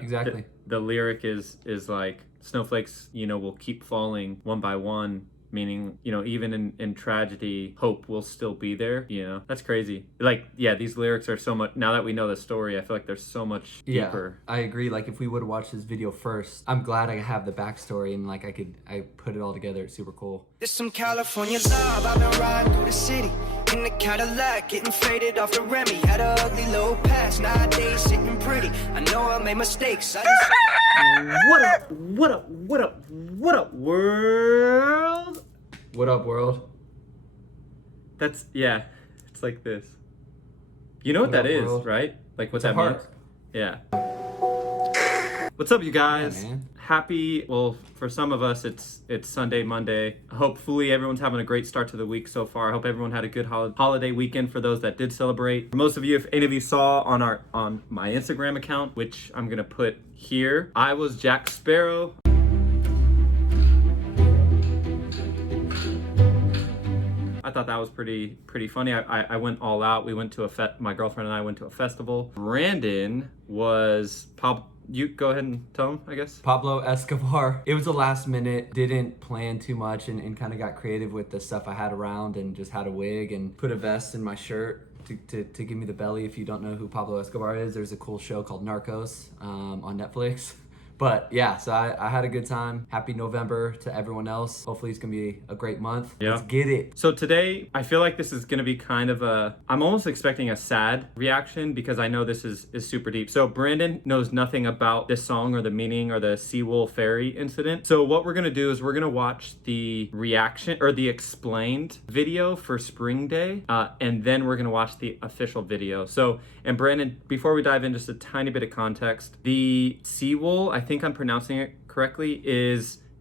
Exactly. The lyric is like snowflakes, will keep falling one by one, meaning, even in tragedy, hope will still be there. That's crazy. Like, yeah, these lyrics are so much, now that we know the story, I feel like they're so much Yeah, deeper. I agree. Like if we would have watched this video first, I'm glad I have the backstory and like I put it all together. It's super cool. This some California love. I've been riding through the city in the Cadillac, getting faded off the Remy. Had a ugly little past, nowadays sitting pretty. I know I made mistakes. What up, what up, what up, what up, world? What up, world? Yeah, it's like this. You know what that up, is, world? right? Like what It's a that heart. means? Yeah. What's up, you guys? Yeah, man. Happy, well, for some of us, it's Sunday, Monday. Hopefully everyone's having a great start to the week so far. I hope everyone had a good holiday weekend for those that did celebrate. For most of you, if any of you saw on my Instagram account, which I'm gonna put here, I was Jack Sparrow. I thought that was pretty funny. I went all out. We went to my girlfriend and I went to a festival. Brandon was you go ahead and tell him, I guess. Pablo Escobar. It was a last minute, didn't plan too much and kind of got creative with the stuff I had around and just had a wig and put a vest in my shirt to give me the belly. If you don't know who Pablo Escobar is, there's a cool show called Narcos on Netflix. But yeah, so I had a good time. Happy November to everyone else. Hopefully it's gonna be a great month. Yeah. Let's get it. So today, I feel like this is gonna be kind of I'm almost expecting a sad reaction because I know this is super deep. So Brandon knows nothing about this song or the meaning or the Seawolf Ferry incident. So what we're gonna do is we're gonna watch the reaction or the explained video for Spring Day, and then we're gonna watch the official video. So, and Brandon, before we dive in, just a tiny bit of context. The Seawolf, I think I'm pronouncing it correctly,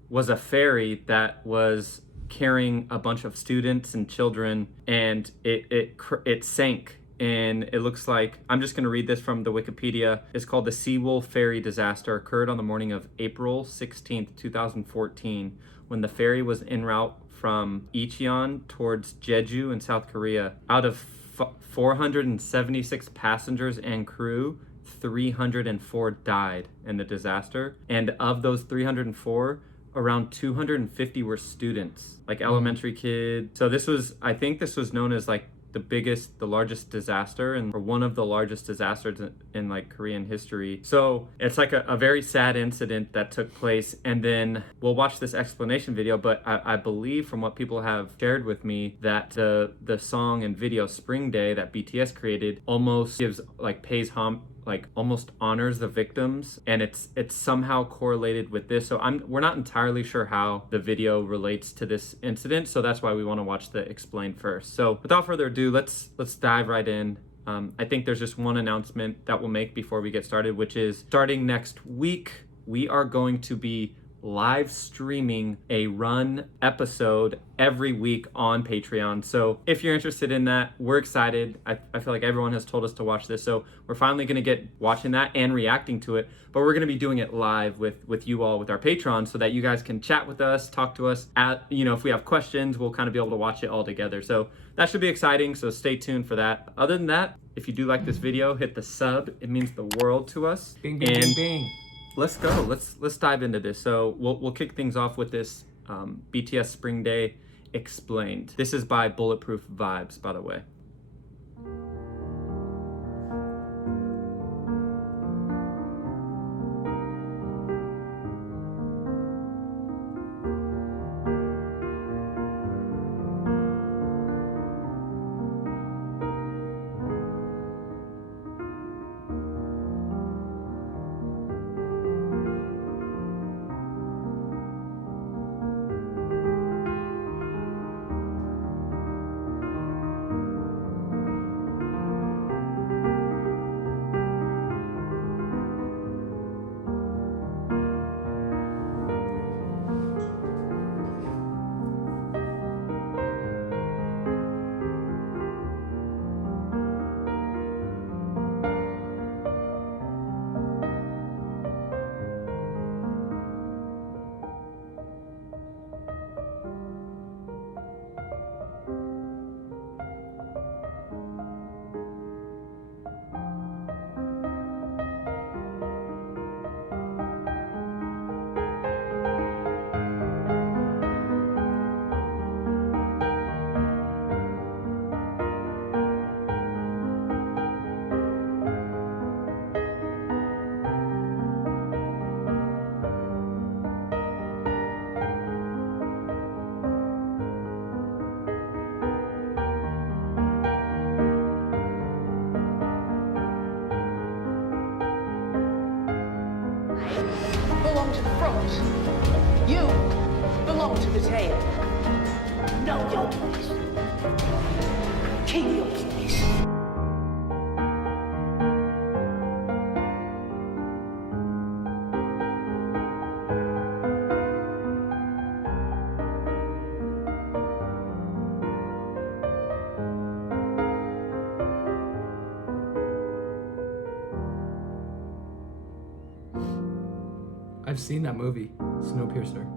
was a ferry that was carrying a bunch of students and children, and it sank. And it looks like, I'm just going to read this from the Wikipedia. It's called the Seawolf Ferry disaster occurred on the morning of April 16th, 2014, when the ferry was en route from Icheon towards Jeju in South Korea. Out of 476 passengers and crew, 304 died in the disaster. And of those 304, around 250 were students, like elementary kids. So I think this was known as like the largest disaster, or one of the largest disasters in like Korean history. So it's like a very sad incident that took place. And then we'll watch this explanation video, but I believe from what people have shared with me that the song and video Spring Day that BTS created almost almost honors the victims, and it's somehow correlated with this. So we're not entirely sure how the video relates to this incident, so that's why we want to watch the explained first. So without further ado, let's dive right in. I think there's just one announcement that we'll make before we get started, which is starting next week, we are going to be live streaming a run episode every week on Patreon. So if you're interested in that, we're excited. I feel like everyone has told us to watch this, so we're finally going to get watching that and reacting to it, but we're going to be doing it live with you all, with our patrons, so that you guys can chat with us, talk to us. If we have questions, we'll kind of be able to watch it all together. So that should be exciting, so stay tuned for that. Other than that, if you do like this video, hit the sub. It means the world to us. Bing, bing, bing, bing. Let's go. Let's dive into this. So we'll kick things off with this BTS Spring Day explained. This is by Bulletproof Vibes, by the way. approach. You belong to the tail. Know your place. Keep your place. I've seen that movie, Snowpiercer.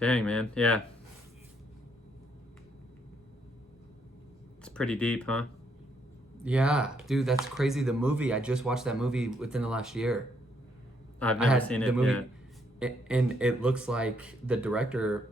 Dang, man. Yeah. It's pretty deep, huh? Yeah, dude, that's crazy. The movie, I just watched that movie within the last year. I've I never had seen the it. movie, and it looks like the director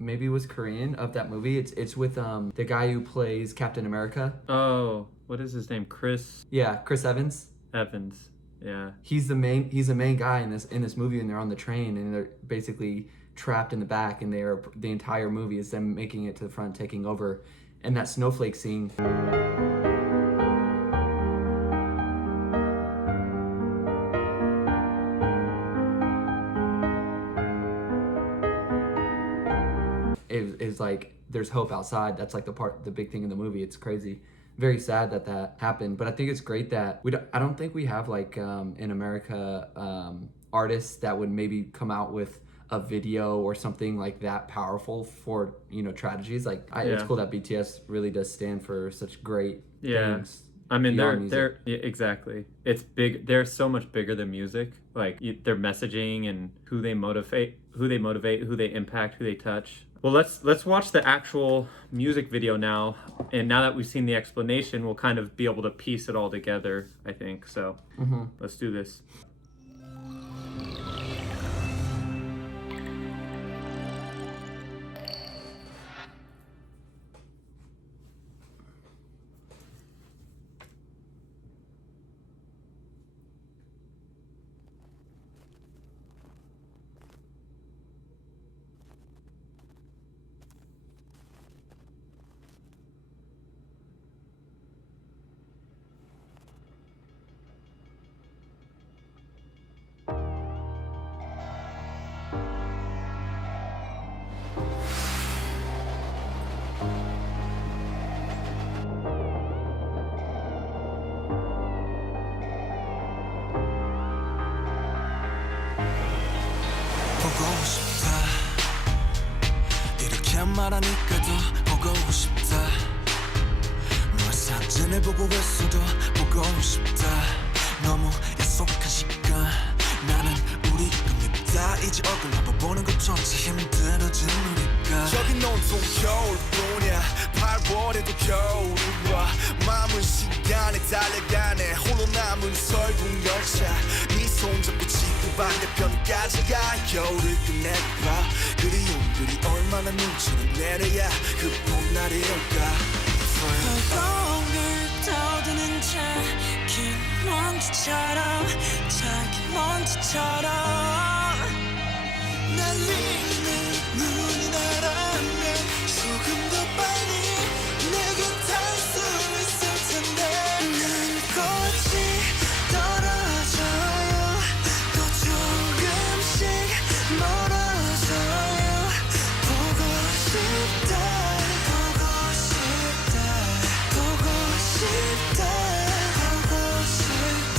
maybe was Korean of that movie. It's with the guy who plays Captain America. Yeah. Oh, what is his name? Chris Yeah, Chris Evans. Evans. Yeah. He's the main guy in this movie, and they're on the train, and they're basically trapped in the back, and the entire movie is them making it to the front, taking over, and that snowflake scene. Is like there's hope outside. That's like the big thing in the movie. It's crazy, very sad that happened. But I think it's great that I don't think we have like in America artists that would maybe come out with a video or something like that powerful for tragedies. Like it's cool that BTS really does stand for such great things. I mean, beyond they're yeah, exactly. It's big. They're so much bigger than music. Like their messaging and who they motivate, who they impact, who they touch. Well, let's watch the actual music video now. And now that we've seen the explanation, we'll kind of be able to piece it all together, I think. So let's do this. 보고 싶다 이렇게 말하니까 더 보고 싶다 널 사진을 보고 있어도 보고 싶다 너무 약속한 시간 나는 우리 꿈이다 이제 얼굴 한번 보는 것조차 힘들어진 우리가 여긴 온통 겨울뿐이야 8월에도 겨울이 와 마음은 시간에 달려가네 홀로 남은 설국 열차 네 손잡고 지구 반대편까지 가 겨울을 끝내봐 그리움들이 얼마나 눈치를 내려야 그 봄날이 올까 허공을 떠드는 작은 먼지처럼 날리는 눈이 나라면 조금 더 빨리 내게 닿을 수 있을 텐데 난 꽃이 떨어져요 또 조금씩 멀어져요 보고 싶다 보고 싶다 보고 싶다 보고 싶다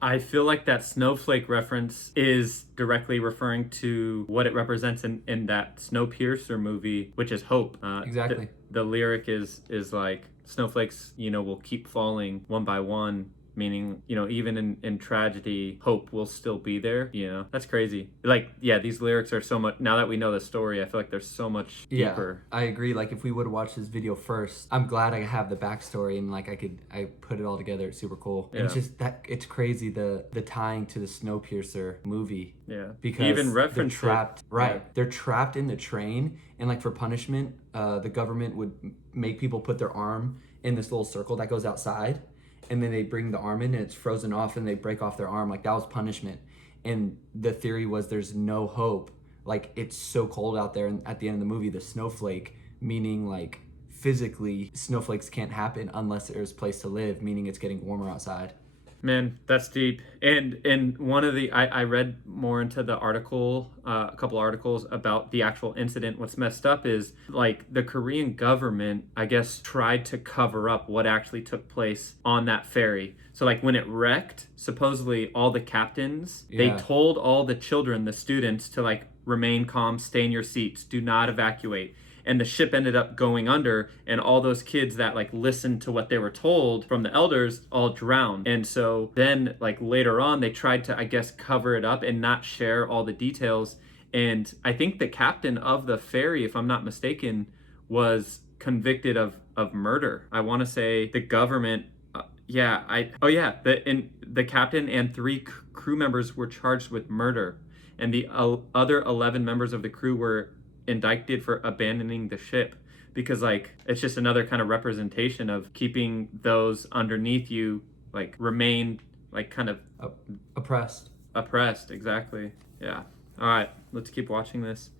I feel like that snowflake reference is directly referring to what it represents in that Snowpiercer movie, which is hope. Exactly. The lyric is like snowflakes, will keep falling one by one, meaning, even in tragedy, hope will still be there. That's crazy. Like, yeah, these lyrics are so much, now that we know the story, I feel like they're so much deeper. Yeah, I agree. Like if we would have watched this video first, I'm glad I have the backstory and like I put it all together. It's super cool. And it's Yeah. just that it's crazy the tying to the Snowpiercer movie. Yeah. Because Even they're reference it. trapped. Right. Yeah. They're trapped in the train, and like for punishment, the government would make people put their arm in this little circle that goes outside, and then they bring the arm in and it's frozen off and they break off their arm. Like that was punishment. And the theory was there's no hope. Like it's so cold out there, and at the end of the movie, the snowflake, meaning like physically snowflakes can't happen unless there's a place to live, meaning it's getting warmer outside. Man, that's deep. And one of the I read more into the article, a couple articles about the actual incident. What's messed up is like the Korean government, I guess, tried to cover up what actually took place on that ferry. So like when it wrecked, supposedly all the captains, they told all the children, the students, to like remain calm, stay in your seats, do not evacuate. and the ship ended up going under, and all those kids that like listened to what they were told from the elders all drowned. And so then like later on they tried to, I guess, cover it up and not share all the details. And I think the captain of the ferry, if I'm not mistaken, was convicted of murder. I want to say the government the captain and 3 crew members were charged with murder, and the other 11 members of the crew were indicted for abandoning the ship, because like it's just another kind of representation of keeping those underneath you like remain like kind of Oppressed. Exactly. Yeah. All right, let's keep watching this.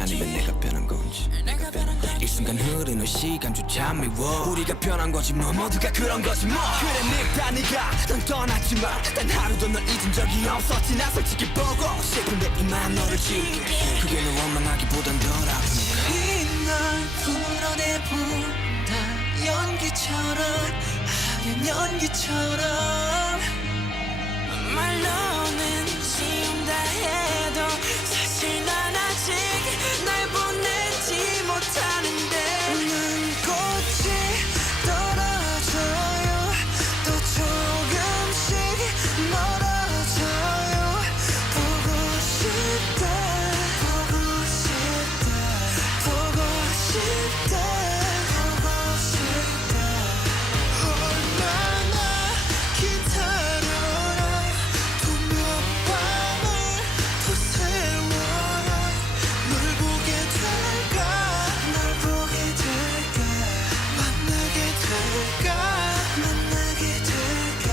아니면 내가 변한 건지 이 순간 흐르는 시간조차 미워 우리가 변한 거지 뭐 모두가 그런 거지 뭐 그래 네가 넌 떠났지만 단 하루도 널 잊은 적이 없었지 나 솔직히 보고 싶은데 이만 너를 지울게 그게 널 원망하기보단 덜 아프니까 이날 풀어내본다 연기처럼 하얀 연기처럼 말로는 지운다 해도 사실 난 아직 날 보내지 못하는데 난 꽃이 떨어져요 또 조금씩 멀어져요 보고 싶다 보고 싶다 보고 싶다 보고 싶다 얼마나 기다려라 또 몇 밤을 더 세워라 널 보게 될까 널 보게 될까 만나게 될까 만나게 될까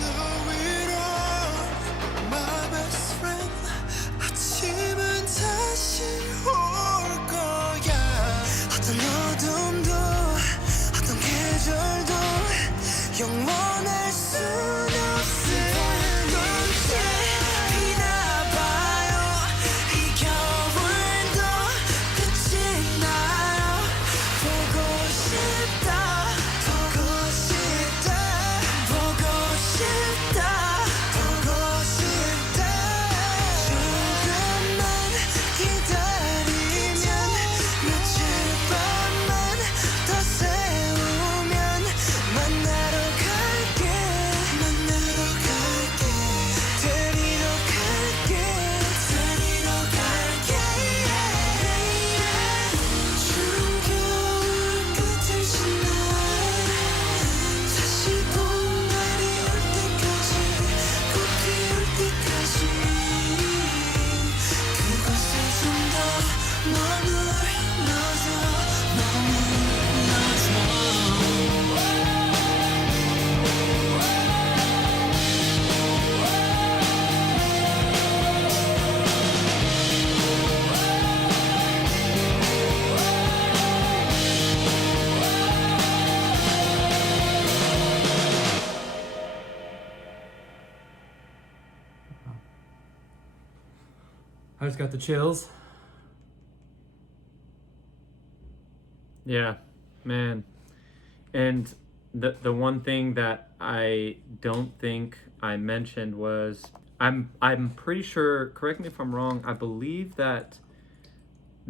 너 위로 my best friend 아침은 다시 올 거야 어떤 어둠도 어떤 계절도 영원할 순 없을 건지 비나봐요 이 겨울도 끝이 나요 보고 싶다 보고 싶다 보고 싶다 보고 싶다 조금만 기다리면 며칠 밤만 더 세우면 만나러 갈게 만나러 갈게 데리러 갈게 데리러 갈게 추운 겨울 끝을 지나 다시 봄날이 올 때까지 꽃 피울 때까지 그곳에 좀 더 머물러줘 I just got the chills. Yeah, man. And the one thing that I don't think I mentioned was I'm pretty sure, correct me if I'm wrong, I believe that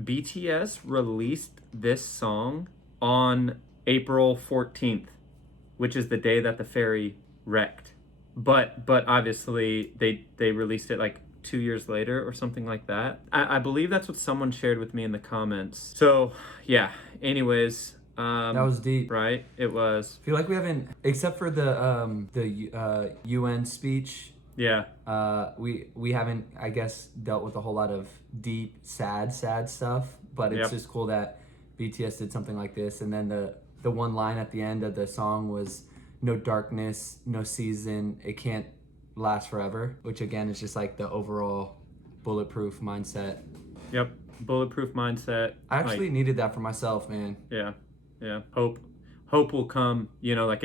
BTS released this song on April 14th, which is the day that the ferry wrecked. But obviously they released it like 2 years later or something like that. I believe that's what someone shared with me in the comments. So yeah, anyways, That was deep. right? It was. I feel like we haven't, except for the UN speech. Yeah. We haven't, I guess, dealt with a whole lot of deep, sad stuff. But it's Yep. just cool that BTS did something like this, and then the one line at the end of the song was, no darkness, no season, it can't last forever, which again is just like the overall bulletproof mindset. Yep. Bulletproof mindset. I actually needed that for myself, man. Yeah. Hope will come, you know, like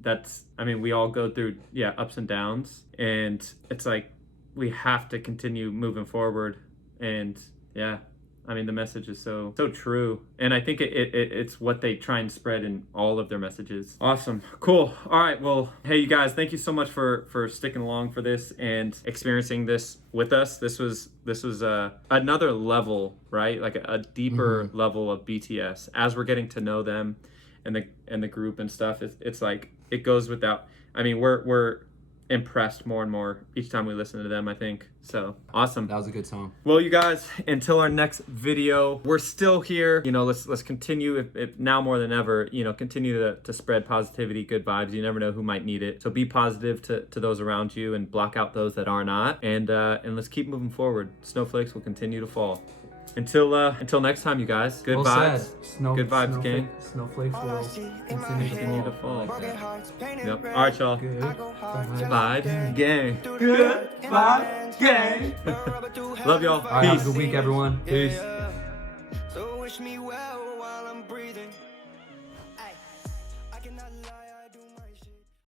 that's, I mean, we all go through ups and downs, and it's like we have to continue moving forward. And I mean, the message is so true, and I think it's what they try and spread in all of their messages. Awesome. Cool. All right, well, hey, you guys, thank you so much for sticking along for this and experiencing this with us. This was another level, right? Like a deeper level of BTS as we're getting to know them and the group and stuff. It's like, it goes without, I mean, we're impressed more and more each time we listen to them, I think. So awesome. That was a good song. Well, you guys, until our next video, we're still here. You know, let's continue, if now more than ever, you know, continue to spread positivity, good vibes. You never know who might need it. So be positive to those around you and block out those that are not. And let's keep moving forward. Snowflakes will continue to fall. Until next time, you guys. Good vibes. Good vibes, gang. Snowflakes will Continue to fall. Yep. All right, y'all. Good Vibes, gang. Good vibes, gang. Love y'all. All right, have a good week, everyone. Peace. So wish me well while I'm breathing. I cannot lie, I do my